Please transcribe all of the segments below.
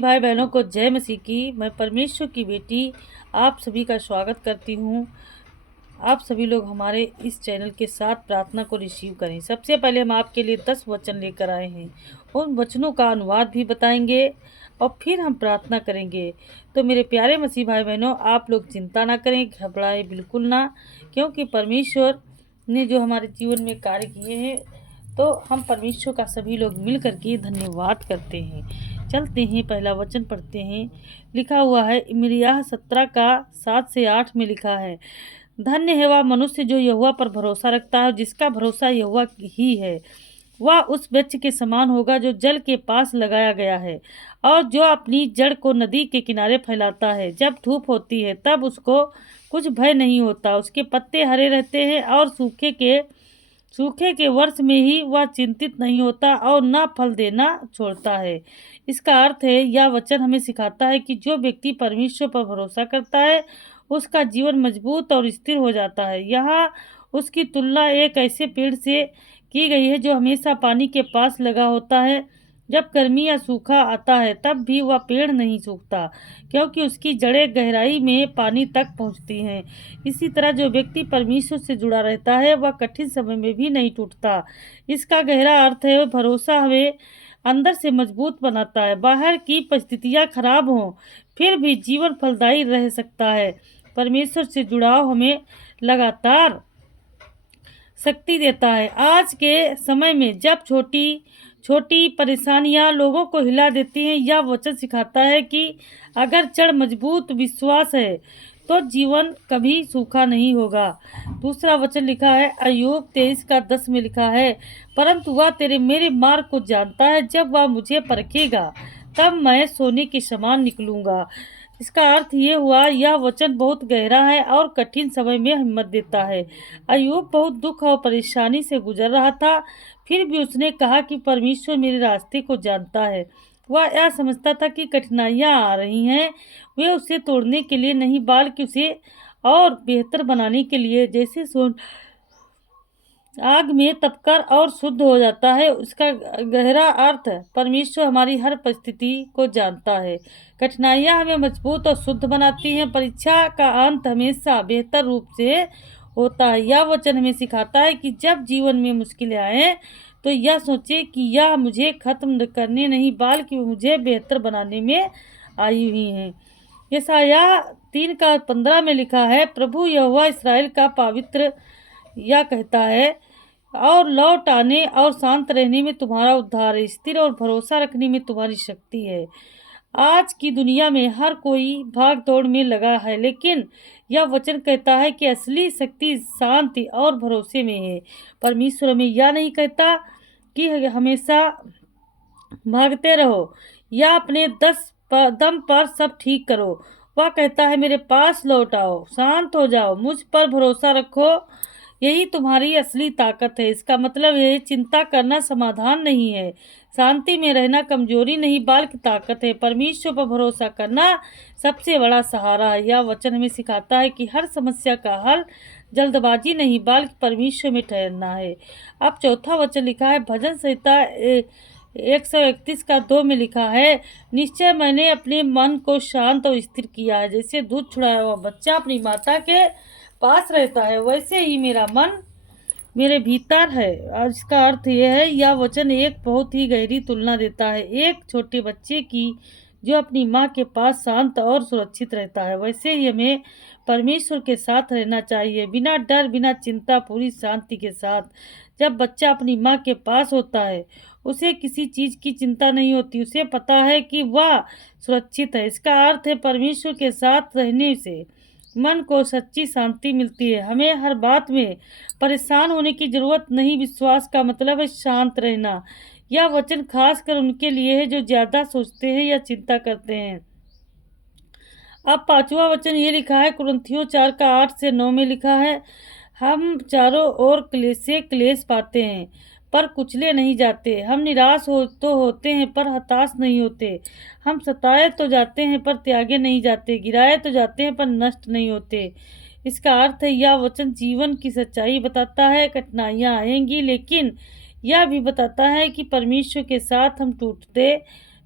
भाई बहनों को जय मसीह की। मैं परमेश्वर की बेटी आप सभी का स्वागत करती हूँ। आप सभी लोग हमारे इस चैनल के साथ प्रार्थना को रिसीव करें। सबसे पहले हम आपके लिए 10 वचन लेकर आए हैं। उन वचनों का अनुवाद भी बताएंगे और फिर हम प्रार्थना करेंगे। तो मेरे प्यारे मसीह भाई बहनों, आप लोग चिंता ना करें, घबराएं बिल्कुल ना, क्योंकि परमेश्वर ने जो हमारे जीवन में कार्य किए हैं तो हम परमेश्वर का सभी लोग मिल करके धन्यवाद करते हैं। चलते हैं, पहला वचन पढ़ते हैं। लिखा हुआ है यिर्मयाह 17 का 7 से 8 में लिखा है, धन्य है वह मनुष्य जो यहोवा पर भरोसा रखता है, जिसका भरोसा यहोवा ही है। वह उस वृक्ष के समान होगा जो जल के पास लगाया गया है और जो अपनी जड़ को नदी के किनारे फैलाता है। जब धूप होती है तब उसको कुछ भय नहीं होता, उसके पत्ते हरे रहते हैं और सूखे के वर्ष में ही वह चिंतित नहीं होता और न फल देना छोड़ता है। इसका अर्थ है, यह वचन हमें सिखाता है कि जो व्यक्ति परमेश्वर पर भरोसा करता है उसका जीवन मजबूत और स्थिर हो जाता है। यहाँ उसकी तुलना एक ऐसे पेड़ से की गई है जो हमेशा पानी के पास लगा होता है। जब गर्मी या सूखा आता है तब भी वह पेड़ नहीं सूखता, क्योंकि उसकी जड़ें गहराई में पानी तक पहुँचती हैं। इसी तरह जो व्यक्ति परमेश्वर से जुड़ा रहता है वह कठिन समय में भी नहीं टूटता। इसका गहरा अर्थ है, भरोसा हमें अंदर से मजबूत बनाता है। बाहर की परिस्थितियाँ खराब हों फिर भी जीवन फलदायी रह सकता है। परमेश्वर से जुड़ाव हमें लगातार शक्ति देता है। आज के समय में जब छोटी छोटी परेशानियां लोगों को हिला देती हैं, यह वचन सिखाता है कि अगर जड़ मजबूत विश्वास है तो जीवन कभी सूखा नहीं होगा। दूसरा वचन लिखा है अय्यूब 23 का 10 में लिखा है, परंतु वह तेरे मेरे मार्ग को जानता है, जब वह मुझे परखेगा तब मैं सोने के समान निकलूंगा। इसका अर्थ ये हुआ, यह वचन बहुत गहरा है और कठिन समय में हिम्मत देता है। अय्यूब बहुत दुख और परेशानी से गुजर रहा था, फिर भी उसने कहा कि परमेश्वर मेरे रास्ते को जानता है। वह यह समझता था कि कठिनाइयाँ आ रही हैं, वे उसे तोड़ने के लिए नहीं बल्कि उसे और बेहतर बनाने के लिए। जैसे सोन आग में तपकर और शुद्ध हो जाता है, उसका गहरा अर्थ है, परमेश्वर हमारी हर परिस्थिति को जानता है। कठिनाइयाँ हमें मजबूत और शुद्ध बनाती हैं। परीक्षा का अंत हमेशा बेहतर रूप से होता है। यह वचन हमें सिखाता है कि जब जीवन में मुश्किलें आए तो यह सोचे कि यह मुझे खत्म करने नहीं बल्कि मुझे बेहतर बनाने में आई हुई हैं। यशायाह 3 का 15 में लिखा है, प्रभु यहोवा इस्राएल का पवित्र यह कहता है, और लौट आने और शांत रहने में तुम्हारा उद्धार है, स्थिर और भरोसा रखने में तुम्हारी शक्ति है। आज की दुनिया में हर कोई भाग दौड़ में लगा है, लेकिन यह वचन कहता है कि असली शक्ति शांति और भरोसे में है। परमेश्वर हमें यह नहीं कहता कि हमेशा भागते रहो या अपने दम पर सब ठीक करो। वह कहता है, मेरे पास लौट आओ, शांत हो जाओ, मुझ पर भरोसा रखो, यही तुम्हारी असली ताकत है। इसका मतलब है, चिंता करना समाधान नहीं है, शांति में रहना कमजोरी नहीं बल्कि ताकत है। परमेश्वर पर भरोसा करना सबसे बड़ा सहारा है। यह वचन हमें सिखाता है कि हर समस्या का हल जल्दबाजी नहीं बल्कि परमेश्वर में ठहरना है। अब चौथा वचन लिखा है भजन संहिता 131 का 2 में लिखा है, निश्चय मैंने अपने मन को शांत और स्थिर किया है। जैसे दूध छुड़ाया हुआ बच्चा अपनी माता के पास रहता है, वैसे ही मेरा मन मेरे भीतर है। और इसका अर्थ यह है, यह वचन एक बहुत ही गहरी तुलना देता है एक छोटे बच्चे की जो अपनी माँ के पास शांत और सुरक्षित रहता है। वैसे ही हमें परमेश्वर के साथ रहना चाहिए, बिना डर बिना चिंता, पूरी शांति के साथ। जब बच्चा अपनी माँ के पास होता है उसे किसी चीज की चिंता नहीं होती, उसे पता है कि वह सुरक्षित है। इसका अर्थ है, परमेश्वर के साथ रहने से मन को सच्ची शांति मिलती है। हमें हर बात में परेशान होने की जरूरत नहीं। विश्वास का मतलब है शांत रहना। यह वचन खास कर उनके लिए है जो ज्यादा सोचते हैं या चिंता करते हैं। अब पांचवा वचन ये लिखा है कुरिन्थियों 4 का 8 से 9 में लिखा है, हम चारों ओर क्लेश से क्लेश पाते हैं पर कुचले नहीं जाते, हम निराश होते हैं पर हताश नहीं होते, हम सताए तो जाते हैं पर त्यागे नहीं जाते, गिराए तो जाते हैं पर नष्ट नहीं होते। इसका अर्थ है, यह वचन जीवन की सच्चाई बताता है। कठिनाइयाँ आएंगी, लेकिन यह भी बताता है कि परमेश्वर के साथ हम टूटते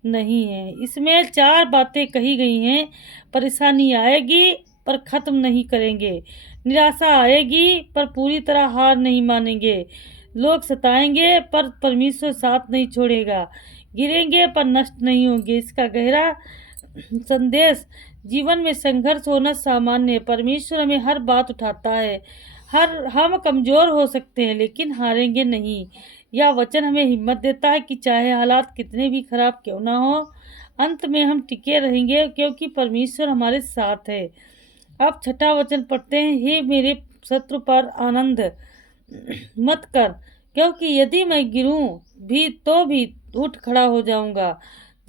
नहीं है। इसमें 4 बातें कही गई हैं। परेशानी आएगी पर ख़त्म नहीं करेंगे, निराशा आएगी पर पूरी तरह हार नहीं मानेंगे, लोग सताएंगे पर परमेश्वर साथ नहीं छोड़ेगा, गिरेंगे पर नष्ट नहीं होंगे। इसका गहरा संदेश: जीवन में संघर्ष होना सामान्य है, परमेश्वर हमें हर बात उठाता है। हम कमज़ोर हो सकते हैं लेकिन हारेंगे नहीं। यह वचन हमें हिम्मत देता है कि चाहे हालात कितने भी खराब क्यों ना हो, अंत में हम टिके रहेंगे क्योंकि परमेश्वर हमारे साथ है। अब 6ठा वचन पढ़ते हैं। हे मेरे शत्रु पर आनंद मत कर, क्योंकि यदि मैं गिरूं भी उठ खड़ा हो जाऊंगा।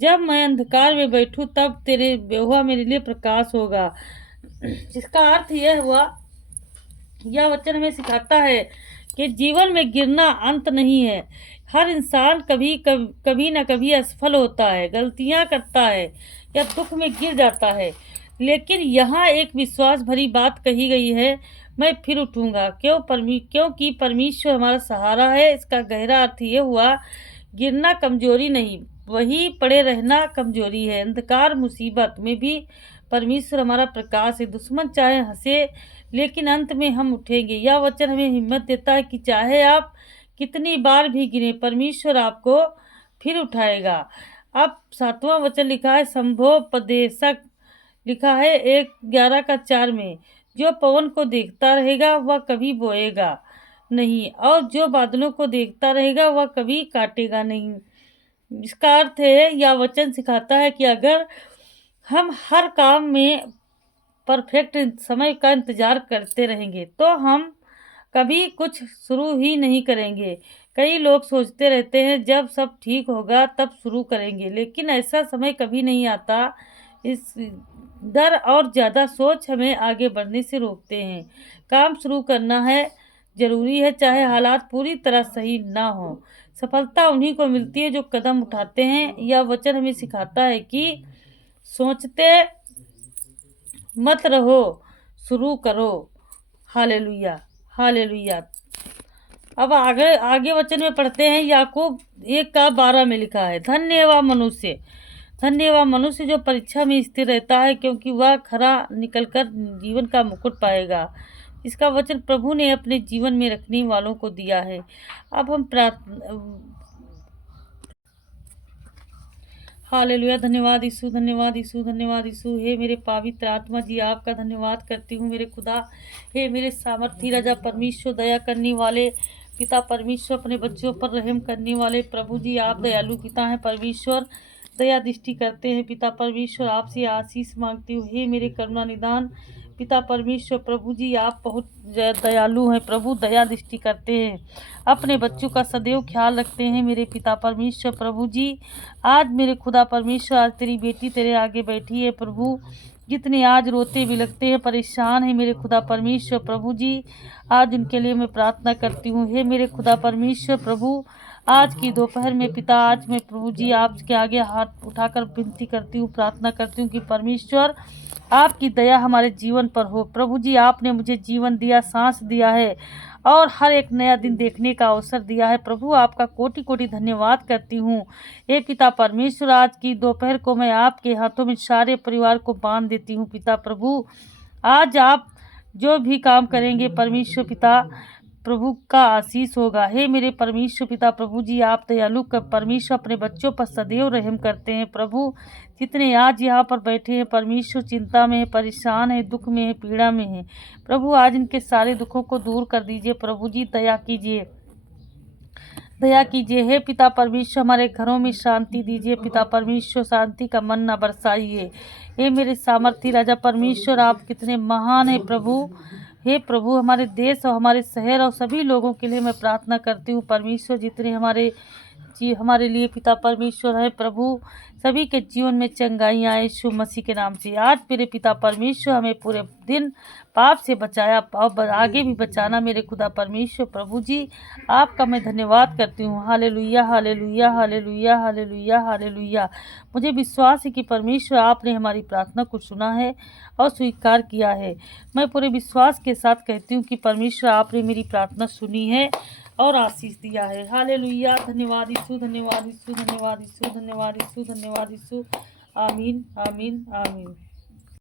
जब मैं अंधकार में बैठूं तब तेरे यहोवा मेरे लिए प्रकाश होगा। जिसका अर्थ यह हुआ, यह वचन हमें सिखाता है कि जीवन में गिरना अंत नहीं है। हर इंसान कभी न कभी असफल होता है, गलतियां करता है या दुख में गिर जाता है। लेकिन यहाँ एक विश्वास भरी बात कही गई है, मैं फिर उठूंगा। क्योंकि परमेश्वर हमारा सहारा है। इसका गहरा अर्थ ये हुआ, गिरना कमजोरी नहीं, वही पड़े रहना कमजोरी है। अंधकार मुसीबत में भी परमेश्वर हमारा प्रकाश है। दुश्मन चाहे हंसे लेकिन अंत में हम उठेंगे। यह वचन हमें हिम्मत देता है कि चाहे आप कितनी बार भी गिरे, परमेश्वर आपको फिर उठाएगा। अब 7वां वचन लिखा है संभोपदेशक, लिखा है 1:11-4 में, जो पवन को देखता रहेगा वह कभी बोएगा नहीं, और जो बादलों को देखता रहेगा वह कभी काटेगा नहीं। इसका अर्थ है, यह वचन सिखाता है कि अगर हम हर काम में परफेक्ट समय का इंतजार करते रहेंगे तो हम कभी कुछ शुरू ही नहीं करेंगे। कई लोग सोचते रहते हैं जब सब ठीक होगा तब शुरू करेंगे, लेकिन ऐसा समय कभी नहीं आता। इस डर और ज़्यादा सोच हमें आगे बढ़ने से रोकते हैं। काम शुरू करना है, जरूरी है, चाहे हालात पूरी तरह सही ना हो। सफलता उन्हीं को मिलती है जो कदम उठाते हैं। यह वचन हमें सिखाता है कि सोचते मत रहो, शुरू करो। Hallelujah, hallelujah. अब आगे वचन में पढ़ते हैं। याकूब 1:12 में लिखा है, धन्य वह मनुष्य जो परीक्षा में स्थिर रहता है, क्योंकि वह खरा निकलकर जीवन का मुकुट पाएगा। इसका वचन प्रभु ने अपने जीवन में रखने वालों को दिया है। अब हम हालेलुया। धन्यवाद यीशु, धन्यवाद यीशु, धन्यवाद यीशु। हे मेरे पवित्र आत्मा जी, आपका धन्यवाद करती हूँ मेरे खुदा। हे मेरे सामर्थी राजा परमेश्वर, दया करने वाले पिता परमेश्वर, अपने बच्चों पर रहम करने वाले प्रभु जी, आप दयालु पिता हैं परमेश्वर, दया दृष्टि करते हैं पिता परमेश्वर। आपसे आशीष मांगती हूँ। हे मेरे करुणा निदान पिता परमेश्वर, प्रभु जी, आप बहुत दयालु हैं प्रभु, दया दृष्टि करते हैं, अपने बच्चों का सदैव ख्याल रखते हैं मेरे पिता परमेश्वर। प्रभु जी, आज मेरे खुदा परमेश्वर, आज तेरी बेटी तेरे आगे बैठी है प्रभु, जितने आज रोते बिलखते हैं, परेशान है मेरे खुदा परमेश्वर। प्रभु जी, आज उनके लिए मैं प्रार्थना करती हूँ। हे मेरे खुदा परमेश्वर प्रभु, आज की दोपहर में पिता, आज मैं प्रभु जी आपके आगे हाथ उठाकर विनती करती हूँ, प्रार्थना करती हूँ कि परमेश्वर आपकी दया हमारे जीवन पर हो। प्रभु जी, आपने मुझे जीवन दिया, सांस दिया है और हर एक नया दिन देखने का अवसर दिया है प्रभु, आपका कोटि कोटि धन्यवाद करती हूँ। हे पिता परमेश्वर, आज की दोपहर को मैं आपके हाथों में सारे परिवार को बांध देती हूँ पिता प्रभु। आज आप जो भी काम करेंगे परमेश्वर पिता, प्रभु का आशीष होगा। हे मेरे परमेश्वर पिता प्रभु जी, आप दयालु का परमेश्वर, अपने बच्चों पर सदैव रहम करते हैं प्रभु। जितने आज यहाँ पर बैठे हैं परमेश्वर, चिंता में है, परेशान है, दुख में है, पीड़ा में है प्रभु, आज इनके सारे दुखों को दूर कर दीजिए प्रभु जी, दया कीजिए, दया कीजिए। हे पिता परमेश्वर, हमारे घरों में शांति दीजिए पिता परमेश्वर, शांति का मन न बरसाइए। हे मेरे सामर्थी राजा परमेश्वर, आप कितने महान हैं प्रभु। हे प्रभु, हमारे देश और हमारे शहर और सभी लोगों के लिए मैं प्रार्थना करती हूँ परमेश्वर, जितने हमारे लिए पिता परमेश्वर है प्रभु, सभी के जीवन में चंगाई आए यीशु मसीह के नाम से। आज मेरे पिता परमेश्वर हमें पूरे दिन पाप से बचाया और आगे भी बचाना मेरे खुदा परमेश्वर। प्रभु जी आपका मैं धन्यवाद करती हूँ। Hallelujah hallelujah hallelujah hallelujah hallelujah. मुझे विश्वास है कि परमेश्वर आपने हमारी प्रार्थना को सुना है और स्वीकार किया है। मैं पूरे विश्वास के साथ कहती हूँ कि परमेश्वर आपने मेरी प्रार्थना सुनी है और आशीष दिया है। हालेलुया। धन्यवाद यीशु, धन्यवाद यीशु, धन्यवाद यीशु, धन्यवाद यीशु, धन्यवाद यीशु। आमीन आमीन आमीन।